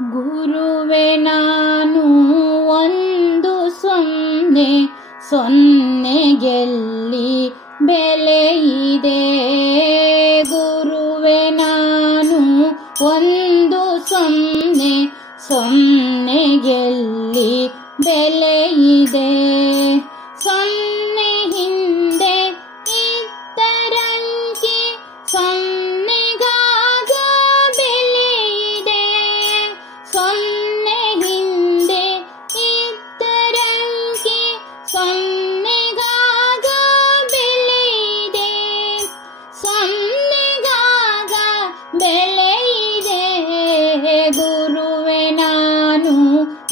ಗುರುವೆ ನಾನು ಒಂದು ಸೊನ್ನೆ ಸೊನ್ನೆ ಗೆಲ್ಲಿ ಬೆಲೆ ಇದೆ. ಗುರುವೆ ನಾನು ಒಂದು ಸೊನ್ನೆ ಸೊನ್ನೆ ಗೆಲ್ಲಿ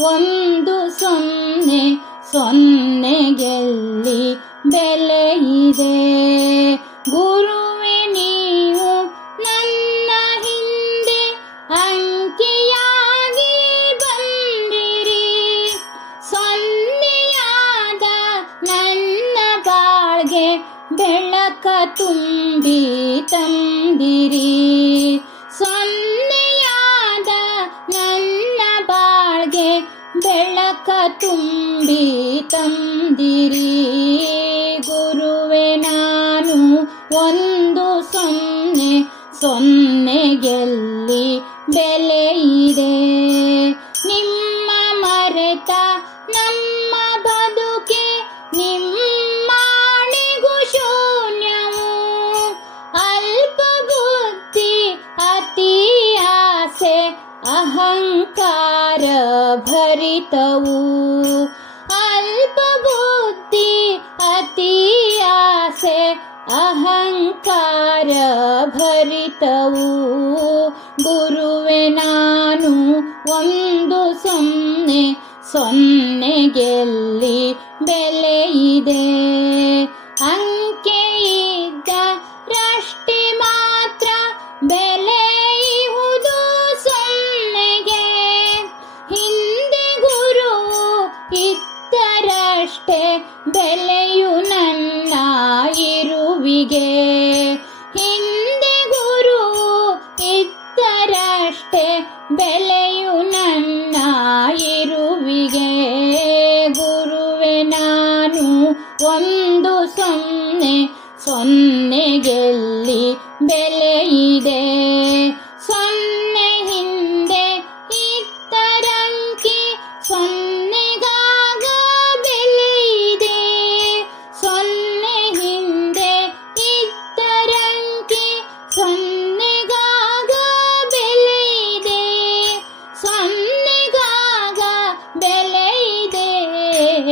ಒಂದು ಸೊನ್ನೆ ಸೊನ್ನೆ ಗೆಲ್ಲಿ ಬೆಲೆ ಇದೆ? ಗುರುವೆ ನೀವು ನನ್ನ ಹಿಂದೆ ಅಂಕಿಯಾಗಿ ಬಂದಿರಿ. ಸೊನ್ನೆಯಾದ ನನ್ನ ಬಾಳ್ಗೆ ಬೆಳಕ ತುಂಬಿ ತಂದಿರಿ. ಬೆಳಕ ತುಂಬಿ ತಂದಿರಿ. ಗುರುವೆ, ನಾನು ಒಂದು ಸೊನ್ನೆ ಸೊನ್ನೆ ಗೆಲ್ಲಿ ಬೆಲೆ ಇದೆ? ನಿಮ್ಮ ಮರೆತ ನಮ್ಮ ಬದುಕೆ ನಿಮ್ಮಣಿಗೂ ಶೂನ್ಯವು ಅಲ್ಪ ಬುದ್ಧಿ ಅತಿ ಆಸೆ, ಅಹಂಕಾರ. ಭರಿತವು. ಅಲ್ಪ ಬುದ್ಧಿ ಅತಿ ಆಸೆ ಅಹಂಕಾರ ಭರಿತವು. ಗುರುವೆ ನಾನು ಒಂದು ಸೊನ್ನೆ ಸೊನ್ನೆ ಗೆಲ್ಲಿ ಇದ್ದರಷ್ಟೇ ಬೆಲೆಯು ನನ್ನ ಇರುವಿಗೆ. ಗುರುವೆ ನಾನು ಒಂದು ಸೊನ್ನೆ ಸೊನ್ನೆಗೆಲ್ಲಿ ಬೆಲೆ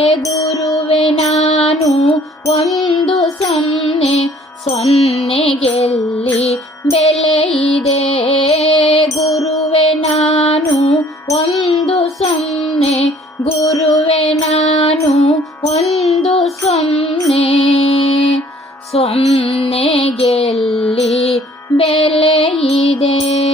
ಗುರುವೆ, ನಾನು ಒಂದು ಸೊನ್ನೆ ಸೊನ್ನೆ ಗೆಲ್ಲಿ ಬೆಲೆ ಇದೆ? ಗುರುವೆ, ನಾನು ಒಂದು ಸೊನ್ನೆ, ಗುರುವೆ, ನಾನು ಒಂದು ಸೊನ್ನೆ ಸೊನ್ನೆ ಗೆಲ್ಲಿ ಬೆಲೆ ಇದೆ?